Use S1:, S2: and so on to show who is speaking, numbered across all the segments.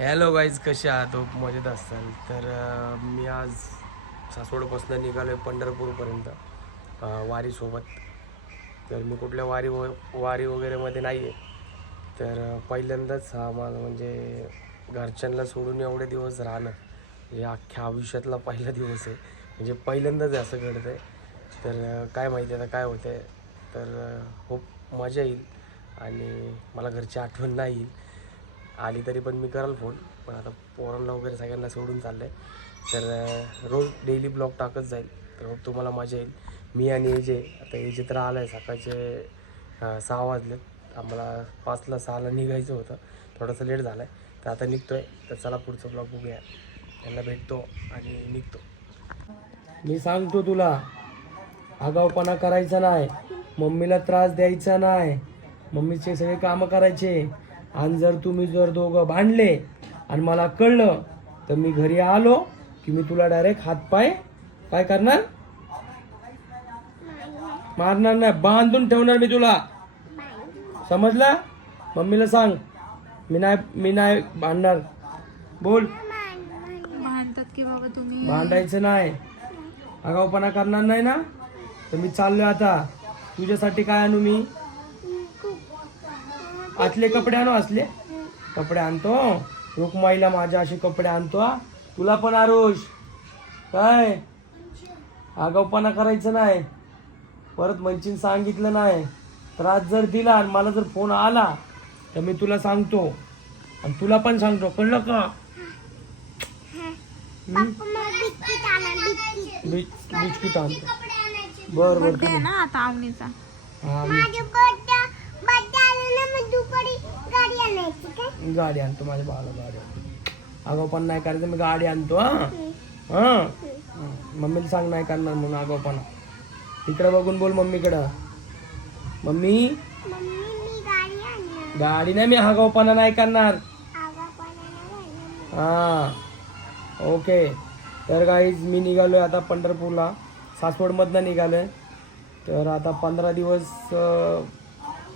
S1: Hello guys कसे आहात? खूप मजेत असाल. तर मी आज सासवडपासून निघालो आहे पंढरपूरपर्यंत वारीसोबत. तर मी कुठल्या वारी व वारी वगैरेमध्ये नाही आहे तर पहिल्यांदाच हा मला म्हणजे घरच्यांना सोडून एवढे दिवस राहणं हे अख्ख्या आयुष्यातला पहिला दिवस आहे. म्हणजे पहिल्यांदाच असं घडतं आहे तर काय माहिती आता काय होतं आहे तर खूप मजा येईल आणि मला घरची आठवण नाही येईल. आली तरी पण मी कराल फोन. पण आता पोरांना वगैरे सगळ्यांना सोडून चाललं आहे तर रोज डेली ब्लॉग टाकत जाईल. तर मग तुम्हाला मजा येईल. मी आणि एजे आता एजे तर आलं आहे सकाळचे सहा वाजले. आम्हाला पाचला सहाला निघायचं होतं. थोडंसं लेट झालं आहे तर आता निघतो आहे तर चला पुढचं ब्लॉग बघूया. त्यांना भेटतो आणि निघतो. मी सांगतो तुला आगाऊपणा करायचा नाही. मम्मीला त्रास द्यायचा नाही. मम्मीचे सगळे कामं करायचे. आणि जर तुम्ही जर दोघं भांडले आणि मला कळलं तर मी घरी आलो की मी तुला डायरेक्ट हातपाय काय करणार? मारणार नाही. बांधून ठेवणार मी तुला. समजलं? मम्मीला सांग. मी नाही मी नाही भांडणार. बोल.
S2: म्हणतात की बाबा तुम्ही?
S1: भांडायचं नाही. आगाऊपणा करणार नाही ना? तर मी चाललोय आता. तुझ्यासाठी काय आणू मी? आतले कपडे आणू असले कपडे आणतो. रुक्माईला माझ्या असे कपडे आणतो हा. तुला पण आरुष. काय? आगाऊपणा करायचं नाही. परत मंचीन सांगितलं नाही. त्रास जर दिला आणि मला जर फोन आला तर मी तुला सांगतो. आणि तुला पण सांगतो. कळलं का? बिस्किट आणतो. बर बर
S2: बर्थडे आहे ना आता आवनीचा
S1: हा मी गाडी आणतो माझ्या भावाला गाडी आणतो. आगाऊपणा नाही करायचं मी गाडी आणतो हा. हा. मम्मीला सांग नाही करणार म्हणून आगाऊपणा इकडे बघून बोल मम्मीकडं. मम्मी? गाडी नाही मी आगाऊपणा नाही करणार. हा. ओके. तर गाईज मी निघालोय आता पंढरपूरला. सासवडमधनं निघालोय. तर आता पंधरा दिवस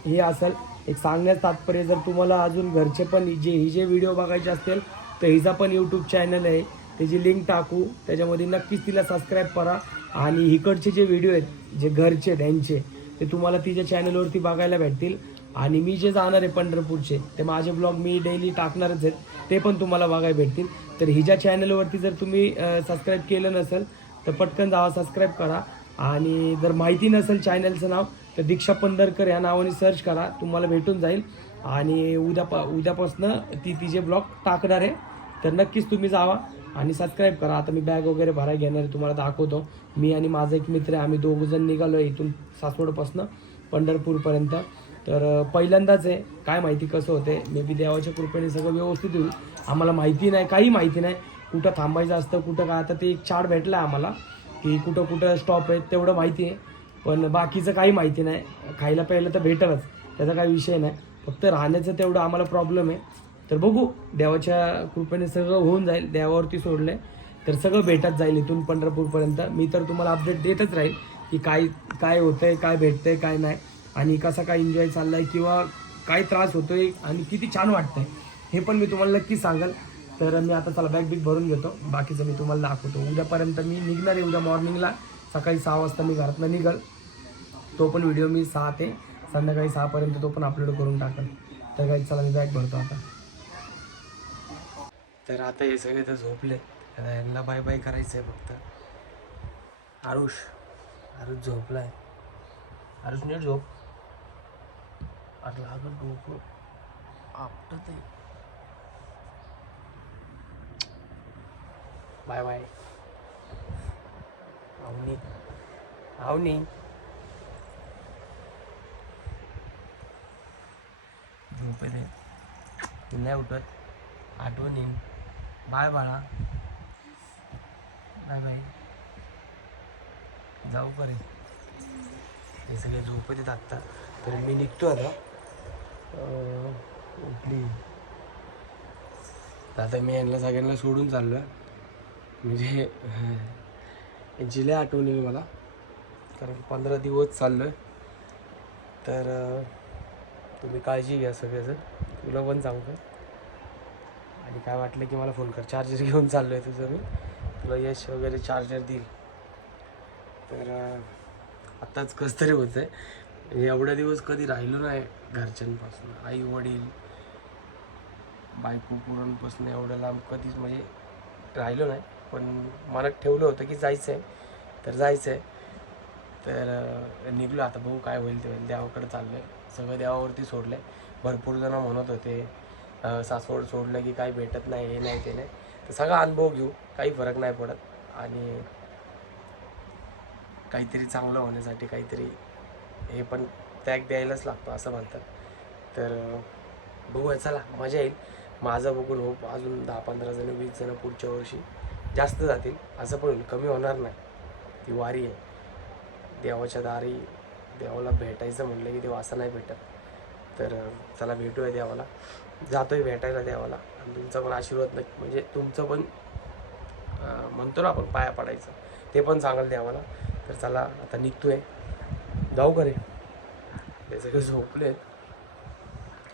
S1: हे असेल. एक सांगण्यास तात्पर्य जर तुम्हाला अजून घरचे पण जे ही जे व्हिडिओ बघायचे असतील तर हिचा पण यूट्यूब चॅनल आहे. त्याची लिंक टाकू. त्याच्यामध्ये नक्कीच तिला सबस्क्राईब करा. आणि इकडचे जे व्हिडिओ आहेत जे घरचे आहेत ते तुम्हाला तिच्या चॅनलवरती बघायला भेटतील. आणि मी जे जाणार आहे पंढरपूरचे ते माझे ब्लॉग मी डेली टाकणारच आहेत. ते पण तुम्हाला बघायला भेटतील. तर हिच्या चॅनलवरती जर तुम्ही सबस्क्राईब केलं नसेल तर पटकन जावा सबस्क्राईब करा. आणि जर माहिती नसेल चॅनलचं नाव तर दीक्षा पंधरकर या नावाने सर्च करा तुम्हाला भेटून जाईल. आणि उद्या उद्यापासनं ती तिचे ब्लॉग टाकणार आहे. तर नक्कीच तुम्ही जावा आणि सबस्क्राईब करा. आता मी बॅग वगैरे भरायला घेणार तुम्हाला दाखवतो. मी आणि माझा एक मित्र आहे आम्ही दोघंजण निघालो आहे इथून सासवडपासनं पंढरपूरपर्यंत. तर पहिल्यांदाच आहे. काय माहिती कसं होते मे बी देवाच्या कृपेने सगळं व्यवस्थित होईल. आम्हाला माहिती नाही काही माहिती नाही. कुठं थांबायचं असतं कुठं काय आता ते एक चार्ट भेटला आम्हाला की कुठं कुठं स्टॉप आहे तेवढं माहिती आहे. पण बाकीचं काही माहिती नाही. खायला प्यायला तर भेटलच. त्याचा काही विषय नाही. फक्त राहण्याचं तेवढं आम्हाला प्रॉब्लेम आहे. तर बघू देवाच्या कृपेने सगळं होऊन जाईल. देवावरती सोडलंय. तर सगळं भेटत जाईल इथून पंढरपूरपर्यंत. मी तर तुम्हाला अपडेट देतच राहील की काय काय होतंय काय भेटतंय काय नाही. आणि कसा काय एन्जॉय चाललाय किंवा काय त्रास होतोय आणि किती छान वाटतंय हे पण मी तुम्हाला नक्की सांगाल. तर मी आता चला बॅग बिग भरून घेतो. बाकीचं मी तुम्हाला दाखवतो. उद्यापर्यंत मी निघणार आहे उद्या मॉर्निंगला सकाळी सहा वाजता मी घरातनं निघाल. तो पण व्हिडिओ मी सहा ते संध्याकाळी सहापर्यंत तो पण अपलोड करून टाकेल. तर काही चला मी बॅग भरतो आता. तर आता हे सगळे तर झोपले. यांना बाय बाय करायचं आहे फक्त. आरुष आरुष झोपलाय. आरुष नीट झोप. अरे लागत डोकं. आपटत आहे बाय बाय आवनी. आवनी. झोपेले. नाही उठत आठवण येईन बाय बाळा. Bye bye. जाऊ करे हे सगळे झोपेत येत आत्ता. तर मी निघतो आता. उठली. आता मी यांना सगळ्यांना सोडून चाललो म्हणजे यांची लय आठवण येईल मला. कारण पंधरा दिवस चाललो आहे तर तुम्ही काळजी घ्या सगळेजण. तुला पण सांगतो. आणि काय वाटलं की मला फोन कर. चार्जर घेऊन चाललो आहे तुझं मी. तुला यश वगैरे चार्जर देईल. तर आत्ताच कसं तरी होतं आहे एवढ्या दिवस कधी राहिलो नाही घरच्यांपासून. आई वडील बायको पुरणपासून एवढं लांब कधीच म्हणजे राहिलो नाही. पण मनात ठेवलं होतं की जायचं आहे तर जायचं आहे तर निघलो. आता बघू काय होईल ते होईल. देवाकडे चाललो आहे सगळं देवावरती सोडलं. आहे भरपूर जण म्हणत होते सासवड सोडलं की काही भेटत नाही हे नाही ते नाही. तर सगळा अनुभव घेऊ काही फरक नाही पडत. आणि काहीतरी चांगलं होण्यासाठी काहीतरी हे पण त्याग द्यायलाच लागतो असं म्हणतात. तर बघूया चला मजा येईल. माझं बघून हो अजून दहा पंधरा जण वीस जणं पुढच्या वर्षी जास्त जातील असं पण होईल. कमी होणार नाही. ती वारी आहे. देवाच्या दारी देवाला भेटायचं म्हणलं की देव असं नाही भेटत. तर चला भेटूया देवाला. जातोय भेटायला देवाला. आणि तुमचा पण आशीर्वाद नक्की म्हणजे तुमचं पण म्हणतो ना आपण पाया पडायचं. ते पण सांगाल देवाला. तर चला आता निघतोय. जाऊ का रे ते सगळे झोपले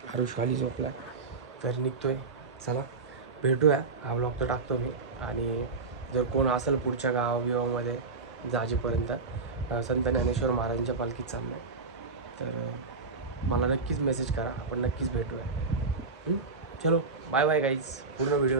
S1: हरुष खाली झोपला तर निघतोय. चला भेटूया. हा ब्लॉग तर टाकतो मी. आणि जर कोण असेल पुढच्या गावाबिवामध्ये जाजेपर्यंत संत ज्ञानेश्वर महाराजांच्या पालखीत चाललं आहे तर मला नक्कीच मेसेज करा. आपण नक्कीच भेटूया. चलो बाय बाय गाईज पूर्ण व्हिडिओ